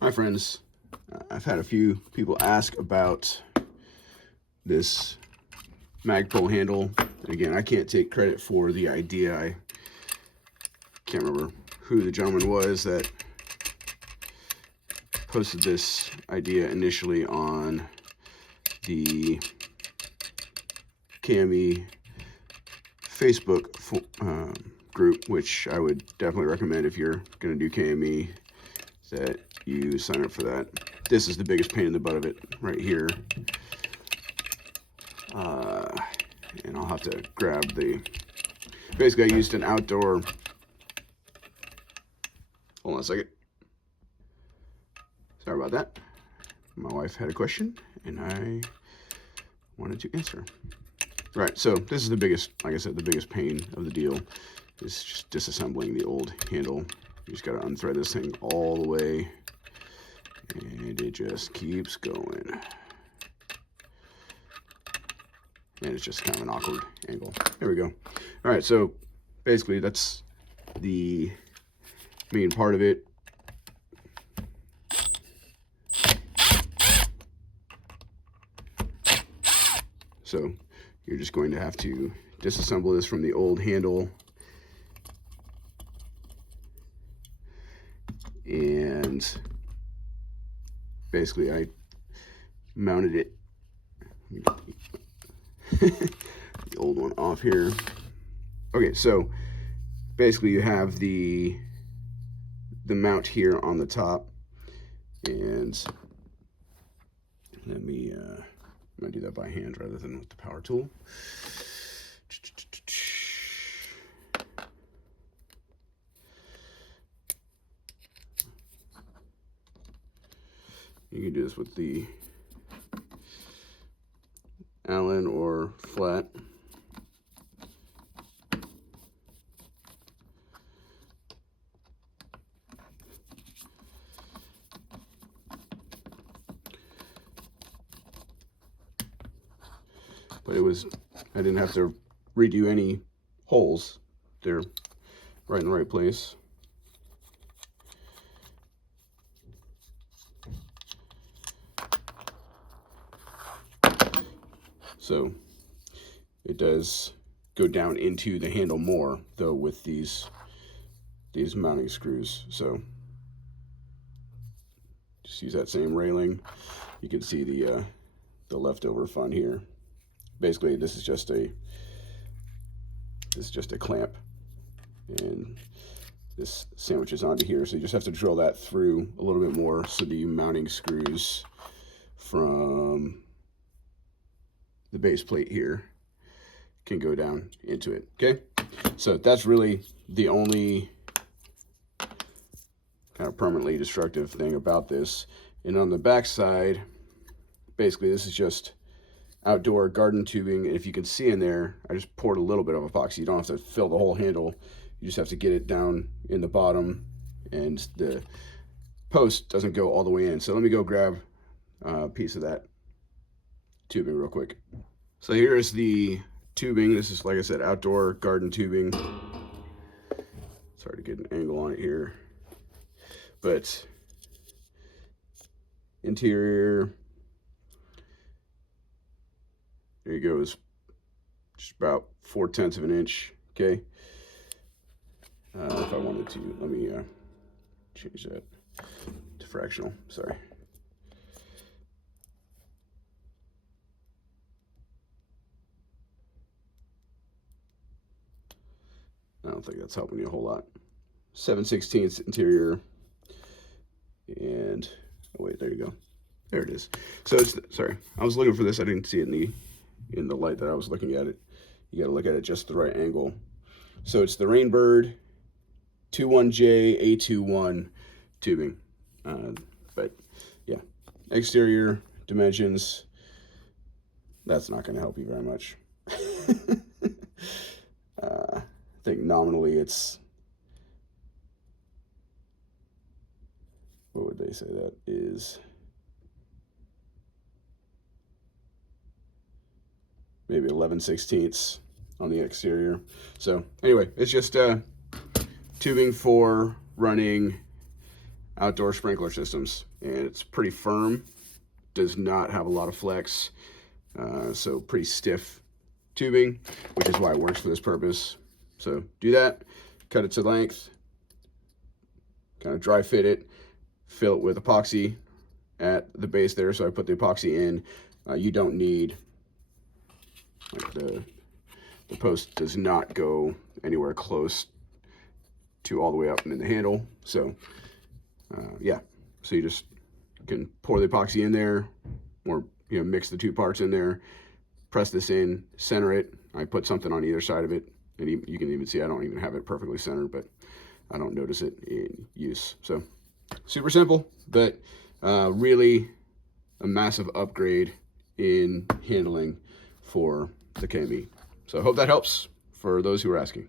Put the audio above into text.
Hi friends, I've had a few people ask about this Magpul handle. And again, I can't take credit for the idea. I can't remember who the gentleman was that posted this idea initially on the KME Facebook group, which I would definitely recommend if you're going to do KME, that you sign up for that. This is the biggest pain in the butt of it right here. And I'll have to grab the, basically I used an outdoor, hold on a second. Sorry about that. My wife had a question and I wanted to answer. All right, so this is the biggest, like I said, the biggest pain of the deal is just disassembling the old handle. You just gotta unthread this thing all the way and it just keeps going. And it's just kind of an awkward angle. There we go. All right, so basically that's the main part of it. So you're just going to have to disassemble this from the old handle. And basically I mounted it, the old one off here. Okay, so basically you have the mount here on the top, and let me I'm gonna do that by hand rather than with the power tool. You can do this with the Allen or flat. But it was, I didn't have to redo any holes. They're right in the right place. So it does go down into the handle more, though, with these mounting screws. So just use that same railing. You can see the leftover fun here. Basically, this is just a clamp, and this sandwiches onto here. So you just have to drill that through a little bit more so the mounting screws from the base plate here can go down into it. Okay, so that's really the only kind of permanently destructive thing about this. And on the back side, basically this is just outdoor garden tubing, and if you can see in there, I just poured a little bit of epoxy. You don't have to fill the whole handle, you just have to get it down in the bottom, and the post doesn't go all the way in. So let me go grab a piece of that tubing real quick. So here's the tubing. This is, like I said, outdoor garden tubing. It's hard to get an angle on it here, but interior, there you go, is just about 4/10 of an inch. Okay, if I wanted to, let me change that to fractional. Sorry. I don't think that's helping you a whole lot. 7/16 interior, and oh wait, there you go. There it is. So it's, sorry, I was looking for this. I didn't see it in the light that I was looking at it. You got to look at it just the right angle. So it's the Rainbird 21J A21 tubing. But yeah, exterior dimensions, that's not going to help you very much. I think nominally it's, what would they say that is? Maybe 11/16 on the exterior. So anyway, it's just tubing for running outdoor sprinkler systems, and it's pretty firm, does not have a lot of flex, so pretty stiff tubing, which is why it works for this purpose. So do that, cut it to length, kind of dry fit it, fill it with epoxy at the base there. So I put the epoxy in. You don't need, like, the post does not go anywhere close to all the way up and in the handle. So yeah, so you just can pour the epoxy in there, or mix the two parts in there, press this in, center it. I put something on either side of it, and you can even see I don't even have it perfectly centered, but I don't notice it in use. So super simple, but really a massive upgrade in handling for the KME. So I hope that helps for those who are asking.